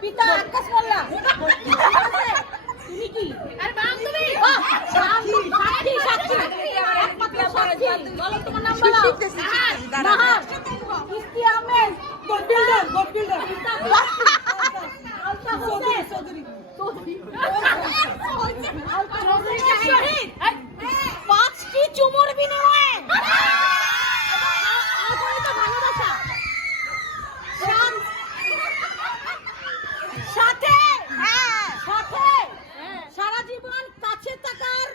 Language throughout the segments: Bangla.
পিতা আকাশ মোল্লা। তুমি কি? আরে বাপ তুমি। সাক্ষী সাক্ষী। একমাত্র সাক্ষী। বলো তোমার নাম বলো। নাহার। ইস্তি আহমেদ। গোবিন্দ। আলতা হোসেন। শহীদ। 5টি চুমুর বিনিময়ে। ভালোবাসা। সাথে সারা জীবন কাছে থাকার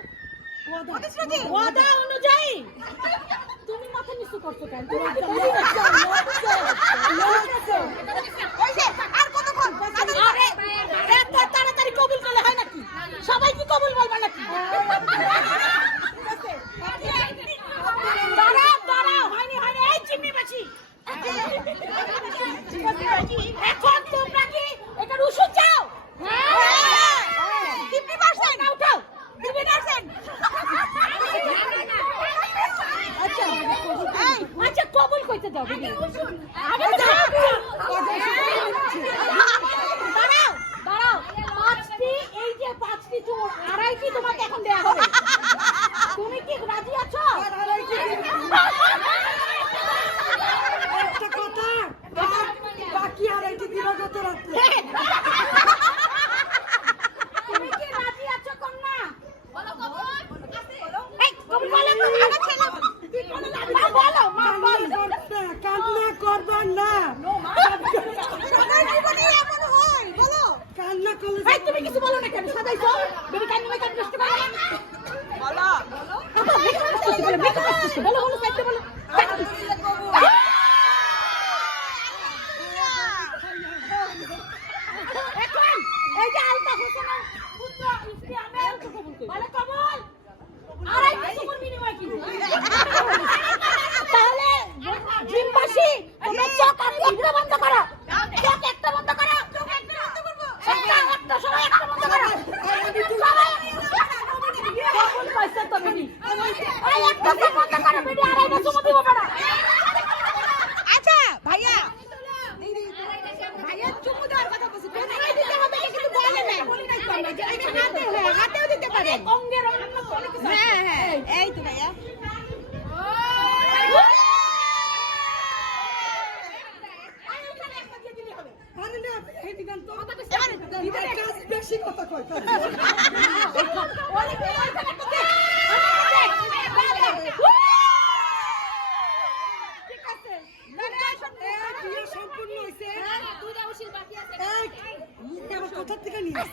ওয়াদা অনুযায়ী। তুমি মাথা নিচু করছো কেন? তাড়াতাড়ি কবুল করলে হয় নাকি? সবাই কি কবুল বলবে নাকি? দাঁড়াও হয়নি এই চিমনি বেশি। এখন তোমরা কি এটার ওষুধ চাও? হ্যাঁ 50% উঠাও 50%। আচ্ছা কবুল কইতে দাও দিদি। আগে দাঁড়াও 5টি এই যে 5টি চুমুর 2.5টি তোমাকে এখন দেয়া হবে। তুমি কি রাজি আছো? তুমি কি রাজি আছো কন্যা? বলো কবুল। এই কবুল বলো বলো কান্না করবেন না। সবাই জীবনে এমন হয় বলো। কান্না করলে এই তুমি কিছু বলো না কেন? সদাই তো বেবি কান্না নষ্ট করো। বলো বলো সাইডে বলো। এখন এই যে আলতা হোসেনের পুত্র ইস্তি আহমেদ বলে কবুল। আরে কিছু করবি না কি? তাহলে জিমবাসী তোমরা চোখ একটা বন্ধ করো। চোখ একটা বন্ধ করো। একটা সবাই একটা বন্ধ করো। সবাই কবুল কইছে তো বেবি। এই একটা বন্ধ করো বেবি। আর এটা চুমু দিব না। আচ্ছা ভাইয়া ভাইয়া চুমু দেওয়ার কথা বলছি। কোথায় দিতে হবে এটা কিন্তু বলে নাই। হাতেও দিতে পারে। অঙ্গের অন্য কোনো কিছু। হ্যাঁ এই তো ভাইয়া। বেশি কথা কয়। সম্পূর্ণ হয়েছে। 2টা উশিল বাকি আছে। কোথা থেকে নিয়ে